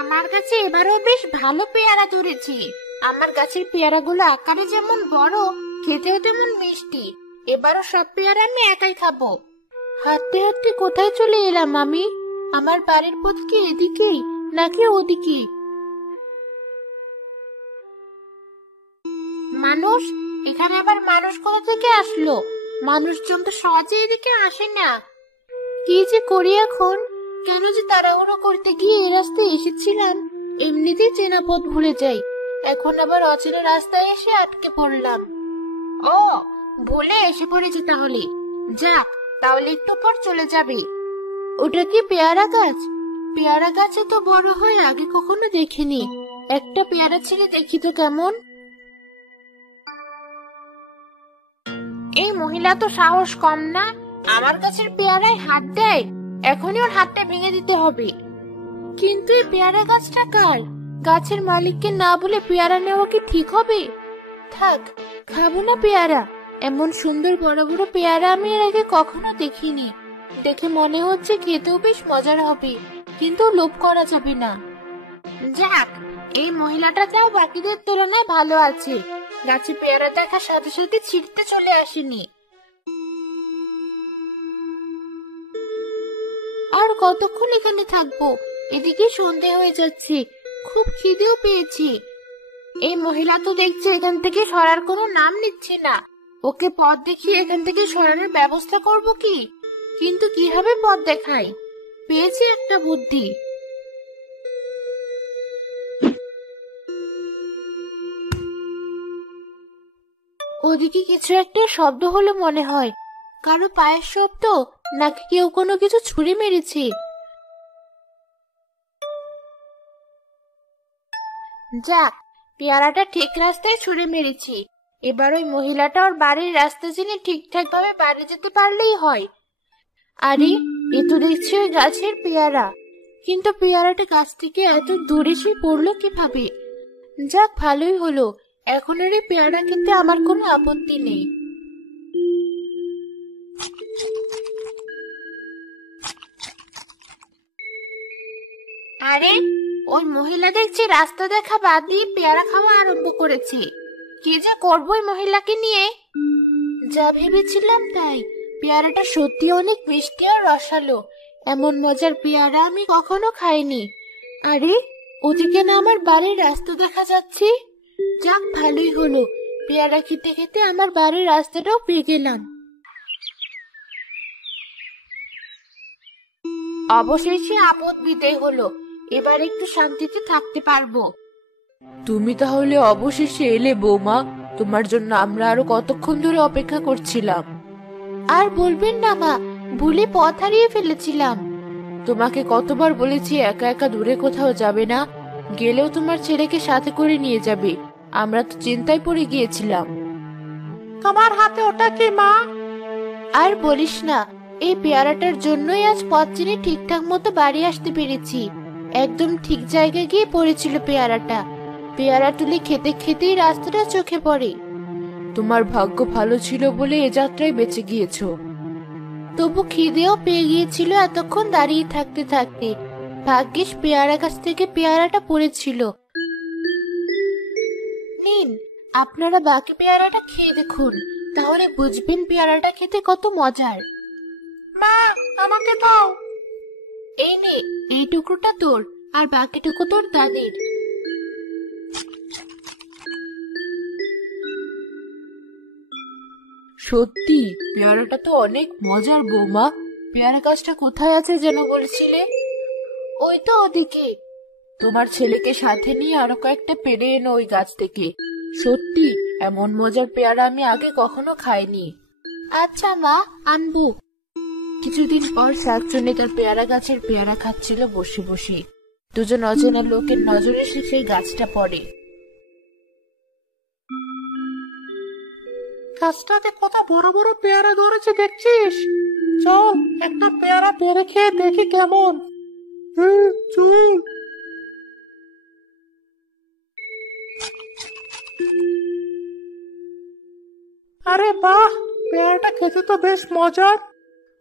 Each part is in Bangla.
আমার কাছে এবারও বেশ ভালো পেয়ারা ধরেছে। আমার গাছের পেয়ারাগুলো আকারে যেমন বড়, খেতেও তেমন মিষ্টি। এবারও সব পেয়ারা আমি একাই খাবো। হাঁটতে হাঁটতে কোথায় চলে এলাম আমি? আমার বাড়ির পথ কি এদিকেই নাকি ওদিকে? মানুষ, এখানে আবার মানুষ কোথা থেকে আসলো? মানুষজন তো সহজে এদিকে আসে না। কি যে করি এখন? কেন যে তাড়াহুড়ো করতে গিয়ে এই রাস্তায় এসেছিলাম? এমনিতেই চেনা পথ ভুলে যাই, এখন আবার অচেনা রাস্তায় এসে আটকে পড়লাম। ও, ভুলে এসে পড়েছি তাহলে। যাক, তাহলে একটু পর চলে যাবে। ওটা কি পেয়ারা গাছ? পেয়ারা গাছে তো বড় হয়ে আগে কখনো দেখিনি। একটা পেয়ারা ছেড়ে দেখি তো কেমন। এই মহিলা তো সাহস কম না, আমার গাছের পেয়ারায় হাত দেয়। এখনই ওর হাতটা ভেঙে দিতে হবে। কিন্তু এই পেয়ারা গাছটা কার? গাছের মালিককে না বলে পেয়ারা নেওয়া কি ঠিক হবে? থাক, খাবো না পেয়ারা। এমন সুন্দর বড় বড় পেয়ারা আমি এর আগে কখনো দেখিনি। দেখে মনে হচ্ছে খেতেও বেশ মজার হবে, কিন্তু লোভ করা যাবে না। যাক, এই মহিলাটা তাও বাকিদের তুলনায় ভালো আছে। গাছে পেয়ারা দেখার সাথে সাথে ছিঁড়তে চলে আসেনি। আর কতক্ষণ এখানে থাকবো? এদিকে সন্ধে হয়ে যাচ্ছে, খুব খিদেও পেয়েছি। এই মহিলা তো দেখছি এখান থেকে সরার কোনো নাম নিচ্ছে না। ওকে পথ দেখিয়ে এখান থেকে সরানোর ব্যবস্থা করব কি? কিন্তু কিভাবে পথ দেখাই? পেয়েছি একটা বুদ্ধি। ওদিকে কিছু একটা শব্দ হলো মনে হয়। কারো পায়ের শব্দ, নাকি কেউ কোনো কিছু ছুঁড়ে মেরেছে? যাক, পেয়ারাটা ঠিক রাস্তায় ছুঁড়ে মেরেছি। এবার ওই মহিলাটা ওর বাড়ির রাস্তা জেনে ঠিকঠাক ভাবে বাড়ি যেতে পারলেই হয়। আরে, এ তো দেখছি ওই গাছের পেয়ারা। কিন্তু পেয়ারাটা গাছ থেকে এত দূরে সে পড়লো কিভাবে? যাক, ভালোই হলো। এখন আর এই পেয়ারা খেতে আমার কোনো আপত্তি নেই। আরে, ওই মহিলা দেখছি রাস্তা দেখা বাদ দিয়ে পেয়ারা খাওয়া আরম্ভ করেছে। কি যে করবো ওই মহিলাকে নিয়ে? যা ভেবেছিলাম তাই, পেয়ারাটা সত্যি অনেক মিষ্টি আর রসালো। এমন মজার পেয়ারা আমি কখনো খাইনি। আরে, ওদিকে না আমার বাড়ির রাস্তা দেখা যাচ্ছে। যাক, ভালোই হলো। পেয়ারা খেতে খেতে আমার বাড়ির রাস্তাটাও পেয়ে গেলাম। অবশেষে আপদ বিদায় হলো। এবার একটু শান্তিতে থাকতে পারবো। তুমি তাহলে অবশেষে এলে বৌমা। তোমার জন্য আমরা আরো কতক্ষণ ধরে অপেক্ষা করছিলাম। আর বলবেন না মা, ভুলে পথ হারিয়ে ফেলেছিলাম। তোমাকে কতবার বলেছি একা একা দূরে কোথাও যাবে না, গেলেও তোমার ছেলেকে সাথে করে নিয়ে যাবে। আমরা তো চিন্তায় পড়ে গিয়েছিলাম। তোমার হাতে ওটা কি মা? আর বলিস না, এই পেয়ারাটার জন্যই আজ পথ চিনে ঠিকঠাক মতো বাড়ি আসতে পেরেছি। একদম ঠিক জায়গায় গিয়ে পড়েছিল পেয়ারাটা। পেয়ারা তুলে খেতে খেতেই রাস্তাটা চোখে পড়ে। তোমার ভাগ্য ভালো ছিল বলে এ যাত্রায় বেঁচে গিয়েছো। তবু খিদেও পেয়ে গিয়েছিল এতক্ষণ দাঁড়িয়ে থাকতে থাকতে। ভাগ্যিস পেয়ারা গাছ থেকে পেয়ারাটা পড়েছিল। নিন, আপনারা বাকি পেয়ারাটা খেয়ে দেখুন, তাহলে বুঝবেন পেয়ারাটা খেতে কত মজার। মা, আমাকে দাও। এই নে, এই টুকরোটা তোর, আর বাকিটুকু তোর দাদির। সত্যি পেয়ারাটা তো অনেক মজার বৌমা। পেয়ারা গাছটা কোথায় আছে যেন বলছিলে? ওই তো ওদিকে। তোমার ছেলেকে সাথে নিয়ে আরো কয়েকটা পেড়ে এনো ওই গাছ থেকে। সত্যি এমন মজার পেয়ারা আমি আগে কখনো খাইনি। আচ্ছা মা, আনবো। কিছুদিন পর শাকচুন্নি তার পেয়ারা গাছের পেয়ারা খাচ্ছিল বসে বসে। দুজন অচেনা লোকের নজরে সেই গাছটা পড়ে। গাছটাতে কত বড় বড় পেয়ারা ধরেছে দেখছিস? চল, একটা পেয়ারা পেরে খেয়ে দেখি কেমন। চল। আরে বাহ, পেয়ারাটা খেতে তো বেশ মজার।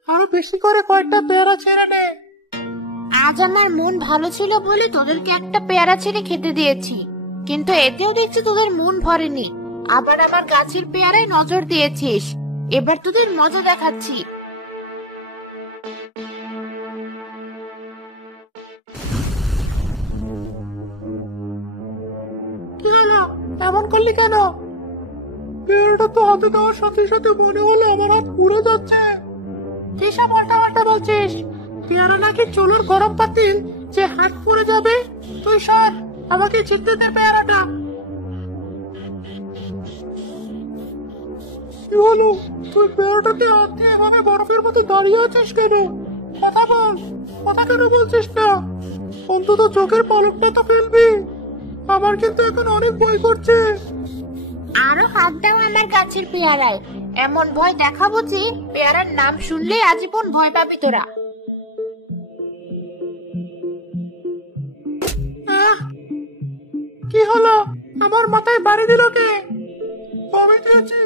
আরো বেশি করে কয়েকটা পেয়ারা ছেড়ে নে। আজ আমার মন ভালো ছিল বলে তোদেরকে একটা পেয়ারা ছেড়ে খেতে দিয়েছি, কিন্তু এতেও দেখছি তোদের মন ভরেনি। আবার আমার গাছের পেয়ারায় নজর দিয়েছিস। এবার তোদের মজা দেখাচ্ছি। কি হলো, এমন করলি কেন? পেয়ারাটা তো হাতে দেওয়ার সাথে সাথে মনে হলো আমার হাত পুড়ে যাচ্ছে। কিসব উল্টা পাল্টা বলছিস? পেয়ারা নাকি চুলোর গরম পাতিল যে হাত পুড়ে যাবে? তুই সর, আমাকে ছিটতে দে পেয়ারাটা। কি হলো, তুই পেয়ারাটাতে হাত দিয়ে এভাবে বরফের মতো দাঁড়িয়ে আছিস কেন? কথা বল, কথা কেন বলছিস না? অন্তত চোখের পলকটা তো ফেলবি। আমার কিন্তু এখন অনেক ভয় করছে। আরো হাত দাও আমার গাছের পেয়ারায়, এমন ভয় দেখাবো যে পেয়ারার নাম শুনলে আজীবন ভয় পাবি তোরা। কি হলো, আমার মাথায় বাড়ি দিল কে? আমি দিয়েছি,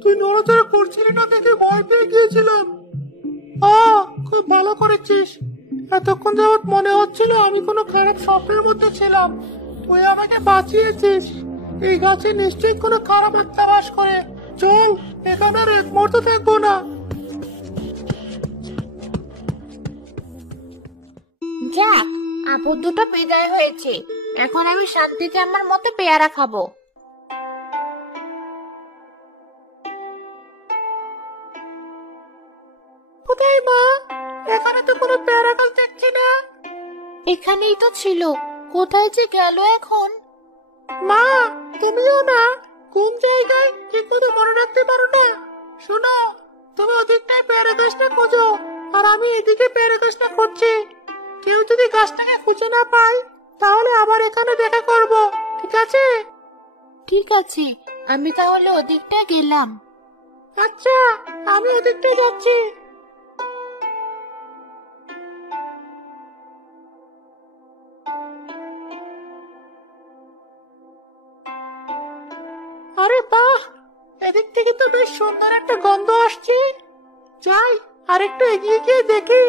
তুই নড়াচড়া করছিলি না দেখে ভয় পেয়ে গিয়েছিলাম। খুব ভালো করেছিস। এতক্ষণ যাবৎ মনে হচ্ছিল আমি কোনো খারাপ স্বপ্নের মধ্যে ছিলাম, তুই আমাকে বাঁচিয়েছিস। এই গাছে নিশ্চয়ই কোনো খারাপ আত্মা বাস করে। চল, এখানে আর এক মুহূর্ত থাকবো না। যাক, আপদ দুটো বিদায় হয়েছে। এখন আমি শান্তিতে আমার মতো পেয়ারা খাবো। কোথায় মা? এখানে তো কোনো পেয়ারা গাছ দেখছি না। এখানেই তো ছিল, কোথায় যে গেল এখন? মা, তুমিও না? কোন জায়গায় ঠিক মতো মনে রাখতে পারো না? শোনো, তুমি ওদিকটায় পেয়ারা গাছটা খোঁজো, আর আমি এদিকে পেয়ারা গাছটা খুঁজছি। কেউ যদি গাছটাকে খুঁজে না পায় তাহলে আবার এখানে দেখা করব, ঠিক আছে? ঠিক আছে, আমি তাহলে ওদিকটা গেলাম। আচ্ছা, আমি ওদিকটা যাচ্ছি। আরে বাহ, এদিক থেকে তো বেশ সুন্দর একটা গন্ধ আসছে। যাই, আর একটু এগিয়ে গিয়ে দেখি।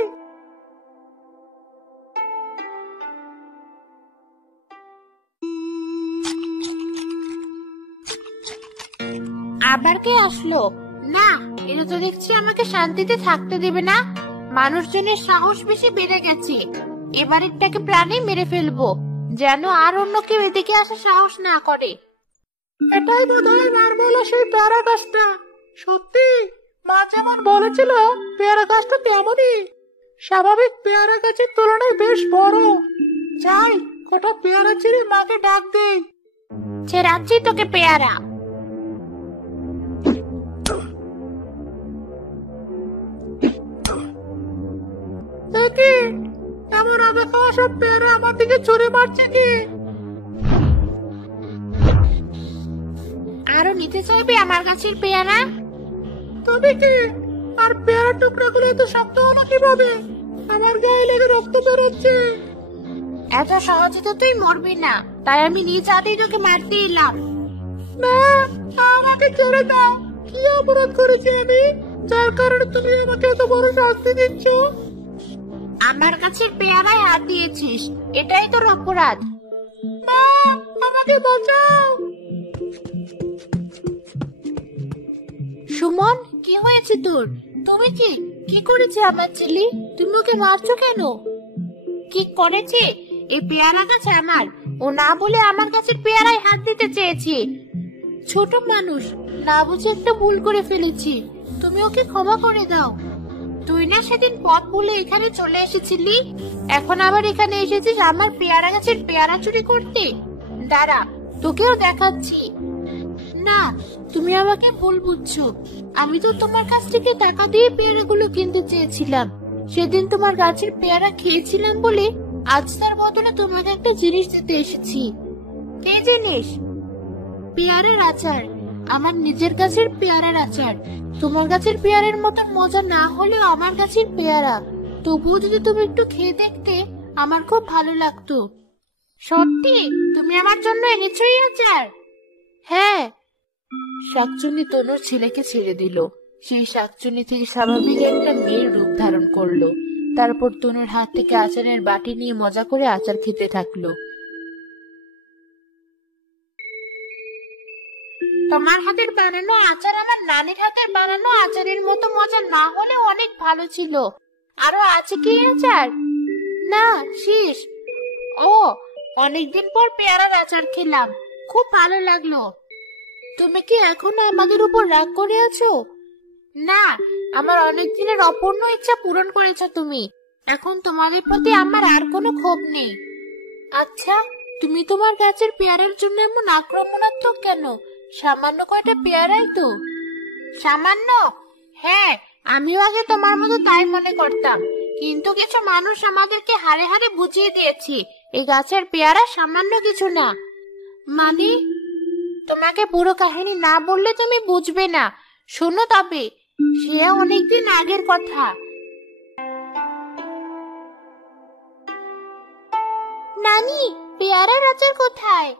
আবার কে আসলো? না, এটা তো দেখছি আমাকে শান্তিতে থাকতে দেবে না। মানুষজনের সাহস বেশি বেড়ে গেছে। এবার একটাকে প্রাণী মেরে ফেলবো, যেন আর অন্য কেউ এদিকে আসা সাহস না করে। এটাই বোধহয় মার বলা সেই পেয়ারা গাছটা। সত্যি, মা যেমন বলেছিল পেয়ারা গাছটা তেমনই। স্বাভাবিক পেয়ারা গাছের তুলনায় বেশ বড়। যাই, কটা পেয়ারা ছিঁড়ে মাকে ডাক দেই। ছেড়াচ্ছি তোকে পেয়ারা। দেখি, এমন আদা খাওয়া সব পেয়ারা আমার দিকে ছুঁড়ে মারছে কি? আরো নিতে চাইবে আমার গাছের পেয়ারা? তবে কি? আর পেয়ারা টুকরাগুলো এত শক্ত হলো কিভাবে? আমার গায়ে লেগে রক্ত বেরোচ্ছে। এত সহজে তো তুই মরবি না, তাই আমি নিজ হাতেই তোকে মারতে এলাম। না, আমাকে ছেড়ে দাও। কি অপরাধ করেছি আমি, যার কারণে তুমি আমাকে এত বড় শাস্তি দিচ্ছ? আমার গাছের পেয়ারায় হাত দিয়েছিস, এটাই তোর অপরাধ। মা, আমাকে বাঁচাও। সুমন, কি হয়েছে তোর? তুমি কি করেছে আমার ছেলে? তুমি ওকে মারছো কেন? কি করেছে? এই পেয়ারা গাছ আমার, ও না বলে আমার গাছের পেয়ারায় হাত দিতে চেয়েছে। ছোট মানুষ, না বুঝে একটা ভুল করে ফেলেছি, তুমি ওকে ক্ষমা করে দাও। তুই না সেদিন পথ ভুলে এখানে চলে এসেছিলি, এখন আবার এখানে এসেছিস আমার পেয়ারা গাছের পেয়ারা চুরি করতে? দাঁড়া, তোকেও দেখাচ্ছি। না, তুমি আমাকে ভুল বুঝছো। আমি তো তোমার কাছ থেকে টাকা দিয়ে পেয়ারাগুলো কিনতে চেয়েছিলাম। সেদিন তোমার গাছের পেয়ারা খেয়েছিলাম বলে আজ তার বদলে তোমাকে একটা জিনিস দিতে এসেছি। কি জিনিস? পেয়ারার আচার, আমার নিজের গাছের পেয়ারার আচার। তোমার গাছের পেয়ারের মতন মজা না হলেও আমার গাছের পেয়ারা, তবুও যদি তুমি একটু খেয়ে দেখতে আমার খুব ভালো লাগতো। সত্যি তুমি আমার জন্য এনেছো এই আচার? হ্যাঁ। শাকচুন্নি তনুর ছেলেকে ছেড়ে দিল। সেই শাকচুনি থেকে স্বাভাবিক একটা মেয়ের রূপ ধারণ করলো। তারপর তনুর হাত থেকে আচারের বাটি নিয়ে মজা করে আচার খেতে থাকলো। তোমার হাতের বানানো আচার আমার নানির হাতের বানানো আচারের মতো মজা না হলে অনেক ভালো ছিল। আরো আছে কি আচার? না, শেষ। ও, অনেকদিন পর পেয়ারার আচার খেলাম, খুব ভালো লাগলো। তুমি কি এখনো আমাদের উপর রাগ করে আছো? না, আমার অনেক দিনের অপূর্ণ ইচ্ছা পূরণ করেছো তুমি। এখন তোমাদের প্রতি আমার আর কোনো ক্ষোভ নেই। আচ্ছা, তুমি তোমার গাছের পেয়ারার জন্য এমন আক্রমণাত্মক কেন? সামান্য কয়টা পেয়ারাই তো। সামান্য? হ্যাঁ, আমিও আগে তোমার মতো তাই মনে করতাম, কিন্তু কিছু মানুষ আমাদেরকে হাড়ে হাড়ে বুঝিয়ে দিয়েছে এই গাছের পেয়ারা সামান্য কিছু না। মানে? তোমাকে পুরো কাহিনী না বললে তুমি বুঝবে না। শোনো তবে, সে অনেকদিন আগের কথা। নানি, পেয়ারার আচার কোথায়?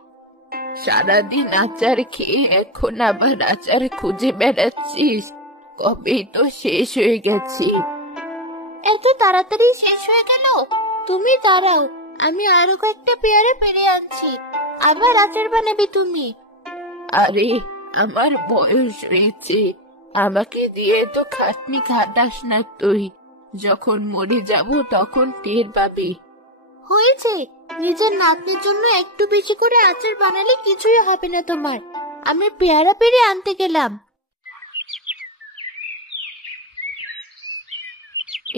সারাদিন আচার খেয়ে এখন আবার আচার খুঁজে বেড়াচ্ছিস? কবেই তো শেষ হয়ে গেছে। এত তাড়াতাড়ি শেষ হয়ে গেল? তুমি দাঁড়াও, আমি আরো কয়েকটা পেয়ারা পেরে আনছি, আবার আচার বানাবে তুমি। আরে, আমার বয়স হয়েছে, আমাকে দিয়ে তো খাটনি খাটাস না তুই। যখন মরে যাব তখন টের পাবি। হয়েছে, নিজের নাতনির জন্য একটু বেশি করে আচার বানালে কিছুই হবে না তোমার। আমি পেয়ারা পেরে আনতে গেলাম।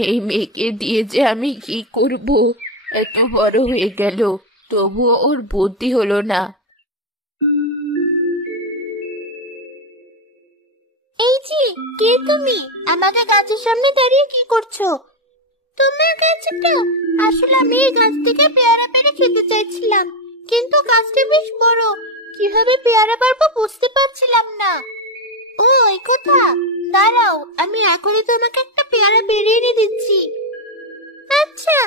এই মেয়েকে দিয়ে যে আমি কি করব? এত বড় হয়ে গেল, তবুও ওর বুদ্ধি হলো না। এই যে, কে তুমি? আমাকে গাছের সামনে দাঁড়িয়ে কি করছো? তোমার গাছটা? আসলে আমি এই গাছ থেকে পেয়ারা পেরে খেতে চাইছিলাম, কিন্তু গাছটা বেশ বড়, কিভাবে পেয়ারা পারবো বুঝতে পারছিলাম না। ও, এই কথা। দাঁড়াও, আমি এখনই তোমাকে একটা পেয়ারা পেরে এনে দিচ্ছি। আচ্ছা।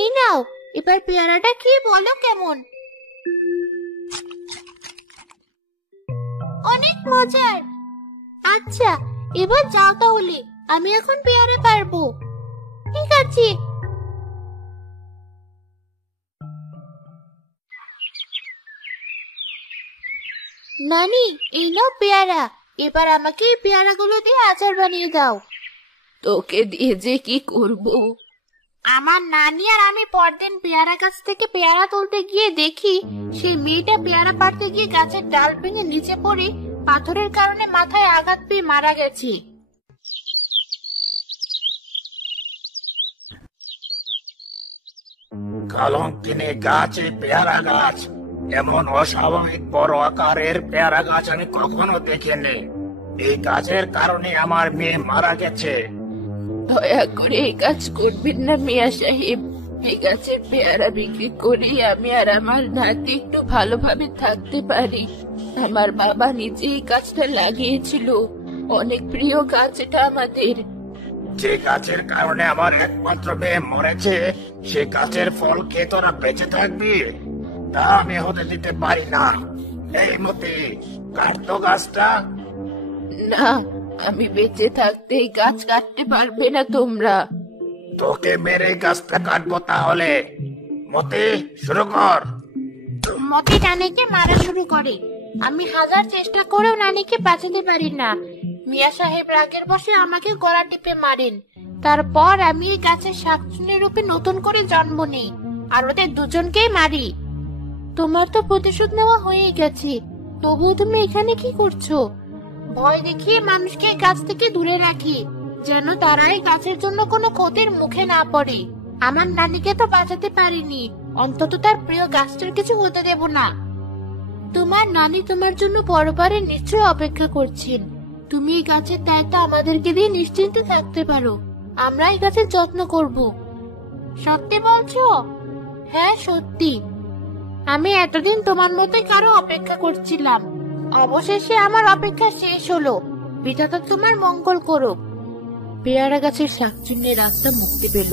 এই নাও, এবার পেয়ারাটা খেয়ে বলো কেমন। অনেক মজার। আচ্ছা, এবার যাও তাহলে, আমি এখন পেয়ারা পারবো। ঠিক আছে। নানি, এই নাও পেয়ারা, এবার আমাকে এই পেয়ারাগুলো দিয়ে আচার বানিয়ে দাও। তোকে দিয়ে যে কি করব? আমার নানি আর আমি পরদিন পেয়ারা গাছ থেকে পেয়ারা তুলতে গিয়ে দেখি সেই মেয়েটা পেয়ারা পাড়তে গিয়ে গাছের ডাল ভেঙে নিচে পড়ে পাথরের কারণে মাথায় আঘাত পেয়ে মারা গেছে। কলঙ্কিনী গাছ, এই পেয়ারা গাছ। এমন অস্বাভাবিক বড় আকারের পেয়ারা গাছ আমি কখনো দেখিনি। এই গাছের কারণে আমার মেয়ে মারা গেছে। দয়া করে এই কাজ করবেন না মিয়া সাহেব। এই গাছের পেয়ারা বিক্রি করে আমি আর আমার নাতি একটু ভালোভাবে থাকতে পারি। আমার বাবা নিজে এই গাছটা লাগিয়েছিল, অনেক প্রিয় গাছ এটা আমাদের। যে গাছের কারণে আমার একমাত্র মেয়ে মরেছে, সে গাছের ফল খেয়ে তোরা বেঁচে থাকবি? তা আমি হতে দিতে পারি না। এই মতে কাটতো গাছটা। না, আমি বেঁচে থাকতে এই গাছ কাটতে পারবে না তোমরা। তোকে মেরে গাছটা কাটবো তাহলে। মতে, শুরু কর। মতি নানিকে মারা শুরু করে। আমি হাজার চেষ্টা করেও নানিকে বাঁচাতে পারি না। মিয়া সাহেব রাগের বশে আমাকে গলা টিপে মারেন। তারপর আমি এই গাছের শাকচুন্নি রূপে নতুন করে জন্ম নিই, আর ওদের দুজনকেই মারি। তোমার তো প্রতিশোধ নেওয়া হয়ে গেছে, তবুও তুমি এখানে কি করছো? ভয় দেখিয়ে মানুষকে গাছ থেকে দূরে রাখি, যেন তারা এই গাছের জন্য কোনো ক্ষতির মুখে না পড়ে। আমার নানিকে তো বাঁচাতে পারিনি, অন্তত তার প্রিয় গাছটার কিছু হতে দেব না। তোমার নানি তোমার জন্য পরবারে নিশ্চয় অপেক্ষা করছেন। তুমি এই গাছের দায়িত্ব আমাদেরকে দিয়ে নিশ্চিন্তে থাকতে পারো। আমরা এই গাছের যত্ন করব। সত্যি বলছো? হ্যাঁ, সত্যি। আমি এতদিন তোমার মতোই কারো অপেক্ষা করছিলাম, অবশেষে আমার অপেক্ষা শেষ হলো। বিধাতা তোমার মঙ্গল করুক। পেয়ারা গাছের শাকচুন্নি রাস্তা মুক্তি পেল।